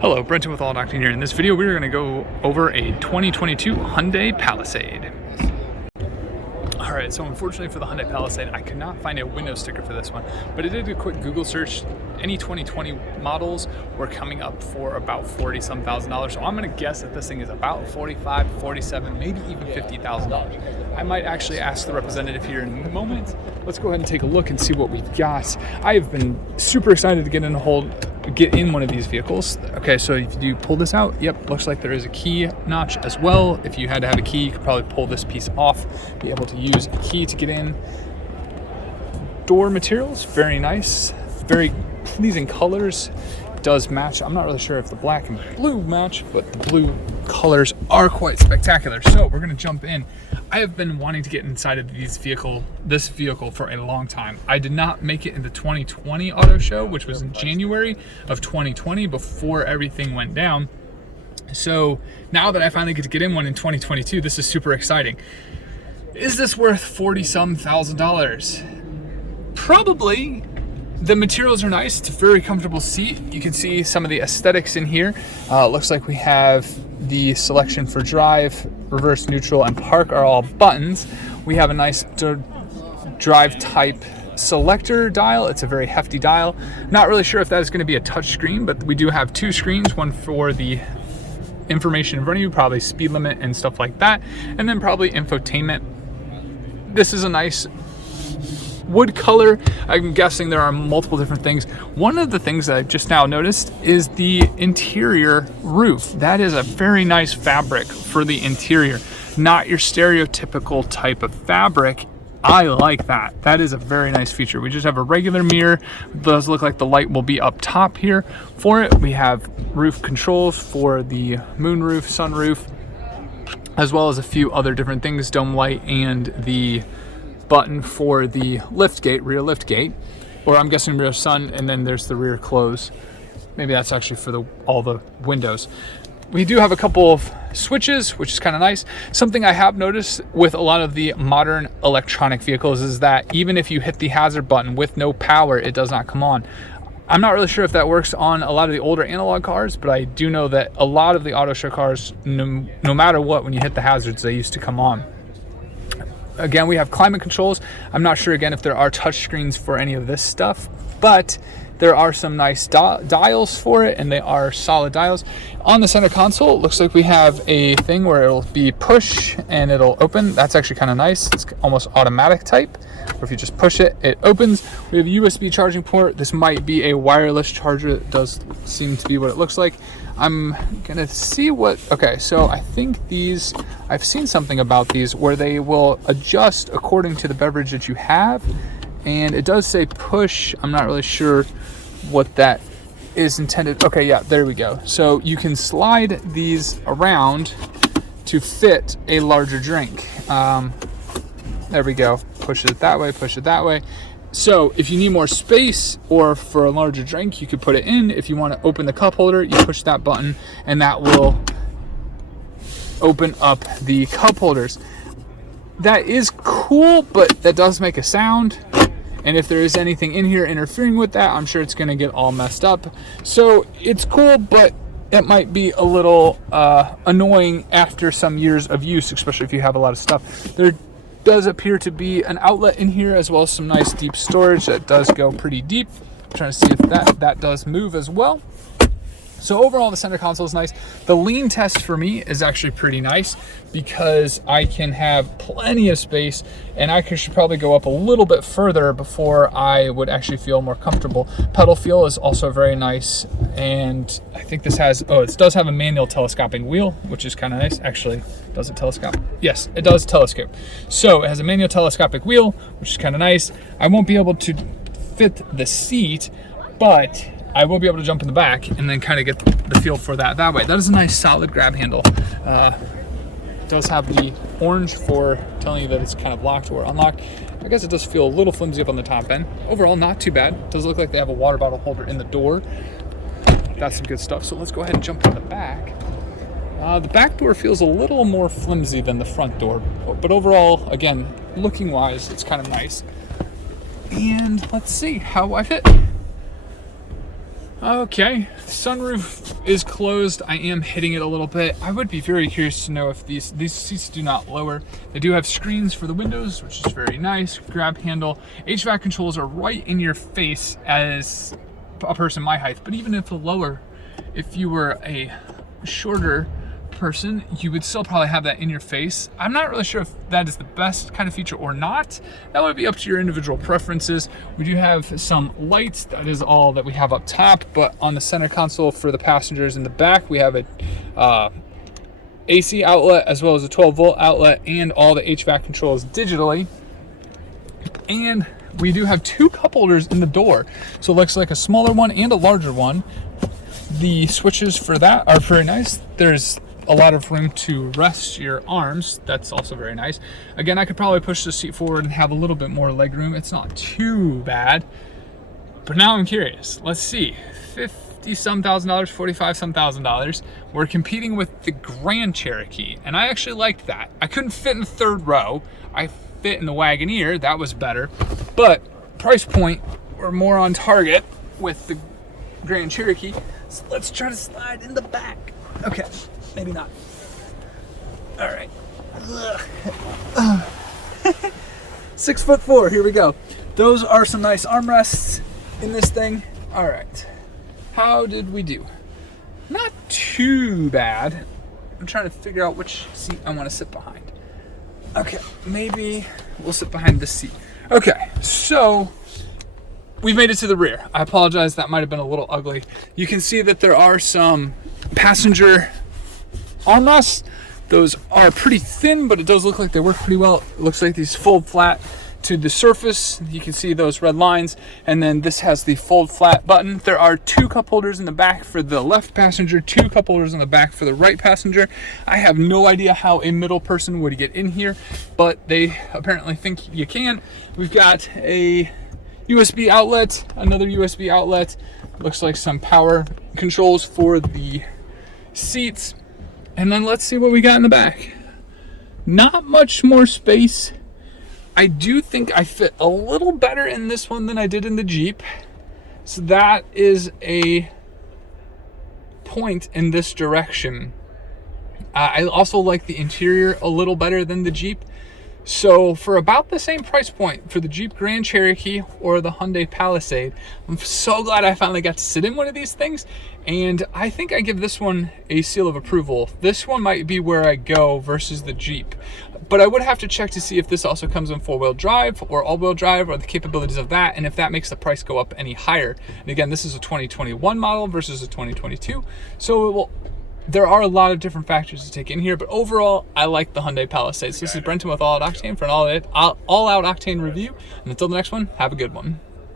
Hello, Brenton with All Doctor here. In this video, we're going to go over a 2022 Hyundai Palisade. Alright, so unfortunately for the Hyundai Palisade, I could not find a window sticker for this one, but I did a quick Google search. Any 2020 models were coming up for about $40-some thousand. So I'm going to guess that this thing is about $45, $47, maybe even $50,000. I might actually ask the representative here in a moment. Let's go ahead and take a look and see what we've got. I have been super excited to get in one of these vehicles. Okay, so if you pull this out, yep, looks like there is a key notch as well. If you had to have a key, you could probably pull this piece off, be able to use a key to get in. Door materials, very nice, very pleasing colors. Does match. I'm not really sure if the black and blue match, but the blue colors are quite spectacular. So we're gonna jump in. I have been wanting to get inside of this vehicle for a long time. I did not make it in the 2020 auto show, which was in January of 2020 before everything went down. So now that I finally get to get in one in 2022, this is super exciting. Is this worth $40-some thousand? Probably. The materials are nice. It's a very comfortable seat. You can see some of the aesthetics in here. Looks like we have the selection for drive, reverse, neutral, and park are all buttons. We have a nice drive type selector dial. It's a very hefty dial. Not really sure if that is going to be a touch screen, but we do have two screens, one for the information in front of you, probably speed limit and stuff like that, and then probably infotainment. This is a nice wood color. I'm guessing there are multiple different things. One of the things that I've just now noticed is the interior roof. That is a very nice fabric for the interior. Not your stereotypical type of fabric. I like that. That is a very nice feature. We just have a regular mirror. It does look like the light will be up top here for it. We have roof controls for the moonroof, sunroof, as well as a few other different things, dome light and the button for the lift gate, rear lift gate, or I'm guessing rear sun, and then there's the rear close. Maybe that's actually for all the windows. We do have a couple of switches, which is kind of nice. Something I have noticed with a lot of the modern electronic vehicles is that even if you hit the hazard button with no power, it does not come on. I'm not really sure if that works on a lot of the older analog cars, but I do know that a lot of the auto show cars, no matter what, when you hit the hazards, they used to come on. Again, we have climate controls. I'm not sure, again, if there are touch screens for any of this stuff, but there are some nice dials for it, and they are solid dials. On the center console, it looks like we have a thing where it'll be push and it'll open. That's actually kind of nice. It's almost automatic type, where if you just push it, it opens. We have a USB charging port. This might be a wireless charger. It does seem to be what it looks like. I'm gonna see okay, so I think I've seen something about these where they will adjust according to the beverage that you have, and it does say push. I'm not really sure what that is intended. Okay, yeah, there we go. So you can slide these around to fit a larger drink. There we go. Push it that way, push it that way. So if you need more space or for a larger drink, you could put it in. If you want to open the cup holder, you push that button and that will open up the cup holders. That is cool, but that does make a sound. And if there is anything in here interfering with that, I'm sure it's going to get all messed up. So it's cool, but it might be a little annoying after some years of use, especially if you have a lot of stuff. There does appear to be an outlet in here, as well as some nice deep storage that does go pretty deep. I'm trying to see if that does move as well. So overall, the center console is nice. The lean test for me is actually pretty nice because I can have plenty of space, and I should probably go up a little bit further before I would actually feel more comfortable. Pedal feel is also very nice, and I think this it does have a manual telescoping wheel, which is kind of nice. Actually, does it telescope? Yes, it does telescope. So it has a manual telescopic wheel, which is kind of nice. I won't be able to fit the seat, but I will be able to jump in the back and then kind of get the feel for that way. That is a nice solid grab handle. It does have the orange for telling you that it's kind of locked or unlocked. I guess it does feel a little flimsy up on the top end. Overall, not too bad. It does look like they have a water bottle holder in the door. That's some good stuff. So let's go ahead and jump in the back. The back door feels a little more flimsy than the front door, but overall, again, looking wise, it's kind of nice. And let's see how I fit. Okay, the sunroof is closed. I am hitting it a little bit. I would be very curious to know if these seats do not lower. They do have screens for the windows, which is very nice. Grab handle. HVAC controls are right in your face as a person my height, but even if if you were a shorter person, you would still probably have that in your face. I'm not really sure if that is the best kind of feature or not. That would be up to your individual preferences. We do have some lights. That is all that we have up top, but on the center console for the passengers in the back, we have a AC outlet as well as a 12-volt outlet, and all the HVAC controls digitally. And we do have 2 cup holders in the door, so it looks like a smaller one and a larger one. The switches for that are very nice. There's a lot of room to rest your arms. That's also very nice. Again, I could probably push the seat forward and have a little bit more leg room. It's not too bad, but now I'm curious. Let's see, $50-some thousand, $45-some thousand. We're competing with the Grand Cherokee, and I actually liked that. I couldn't fit in the 3rd row. I fit in the Wagoneer. That was better, but price point, we're more on target with the Grand Cherokee. So let's try to slide in the back. Okay. Maybe not. All right. 6'4", here we go. Those are some nice armrests in this thing. All right. How did we do? Not too bad. I'm trying to figure out which seat I want to sit behind. Okay, maybe we'll sit behind this seat. Okay, so we've made it to the rear. I apologize, that might have been a little ugly. You can see that there are some passenger armrests. Those are pretty thin, but it does look like they work pretty well. It looks like these fold flat to the surface. You can see those red lines, and then this has the fold flat button. There are 2 cup holders in the back for the left passenger, 2 cup holders in the back for the right passenger. I have no idea how a middle person would get in here, but they apparently think you can. We've got a USB outlet, another USB outlet. Looks like some power controls for the seats. And then let's see what we got in the back. Not much more space. I do think I fit a little better in this one than I did in the Jeep. So that is a point in this direction. I also like the interior a little better than the Jeep. So for about the same price point for the Jeep Grand Cherokee or the Hyundai Palisade, I'm so glad I finally got to sit in one of these things. And I think I give this one a seal of approval. This one might be where I go versus the Jeep. But I would have to check to see if this also comes in 4-wheel drive or all-wheel drive, or the capabilities of that, and if that makes the price go up any higher. And again, this is a 2021 model versus a 2022. So there are a lot of different factors to take in here, but overall, I like the Hyundai Palisade. So this is Brenton with All Out Octane for an all-out Octane review. And until the next one, have a good one.